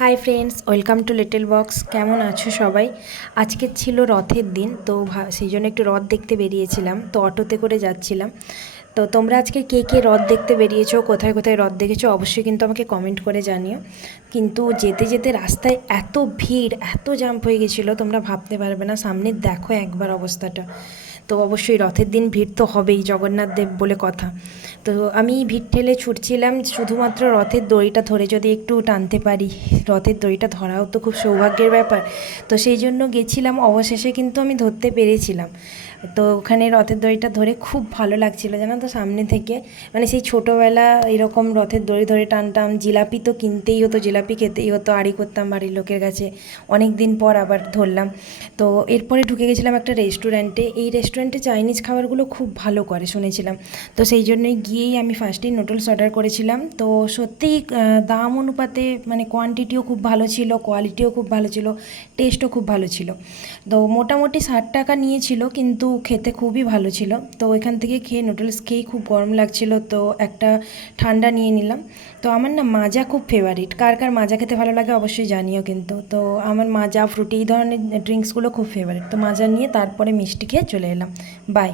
Hi friends, welcome to little box. কেমন আছো সবাই? আজকে ছিল রথের দিন, তো সেই জন্য একটু রথ দেখতে বেরিয়েছিলাম। তো অটোতে করে যাচ্ছিলাম। তো তোমরা আজকে কে কে রথ দেখতে বেরিয়েছো, কোথায় কোথায় রথ দেখেছো, অবশ্যই কিন্তু আমাকে কমেন্ট করে জানিও। কিন্তু যেতে যেতে রাস্তায় এত ভিড়, এত জাম্প হয়ে গেছিলো, তোমরা ভাবতে পারবে না। সামনে দেখো একবার অবস্থাটা। তো অবশ্যই রথের দিন ভিড় তো হবেই, জগন্নাথ দেব বলে কথা। তো আমি ভিড় ঠেলে ছুটছিলাম শুধুমাত্র রথের দড়িটা ধরে যদি একটু টানতে পারি। রথের দড়িটা ধরাও তো খুব সৌভাগ্যের ব্যাপার। তো সেই জন্য গেছিলাম, অবশেষে কিন্তু আমি ধরতে পেরেছিলাম। তো ওখানে রথের দড়িটা ধরে খুব ভালো লাগছিল জানো তো, সামনে থেকে। মানে সেই ছোটোবেলা এরকম রথের দড়ি ধরে টানতাম। জিলাপি তো কিনতেই হতো, জিলাপি খেতেই হতো, আড়ি করতাম বাড়ির লোকের কাছে। অনেক দিন পর আবার ধরলাম। তো এরপরে ঢুকে গেছিলাম একটা রেস্টুরেন্টে। এই রেস্টুরেন্টে চাইনিজ খাবারগুলো খুব ভালো করে শুনেছিলাম। তো সেই জন্যই গিয়েই আমি ফার্স্টেই নুডলস অর্ডার করেছিলাম। তো সত্যিই দাম অনুপাতে মানে কোয়ান্টিটিও খুব ভালো ছিল, কোয়ালিটিও খুব ভালো ছিল, টেস্টও খুব ভালো ছিল। তো মোটামুটি 60 টাকা নিয়েছিল, কিন্তু খেতে খুবই ভালো ছিল। তো এখান থেকে খেয়ে নুডলস খেয়েই খুব গরম লাগছিল, তো একটা ঠান্ডা নিয়ে নিলাম। তো আমার না মাজা খুব ফেভারিট। কার কার মাজা খেতে ভালো লাগে অবশ্যই জানিও কিন্তু। তো আমার মাজা, ফ্রুটি এই ধরনের ড্রিঙ্কসগুলো খুব ফেভারিট। তো মাজা নিয়ে তারপরে মিষ্টি খেয়ে চলে এলাম। বাই।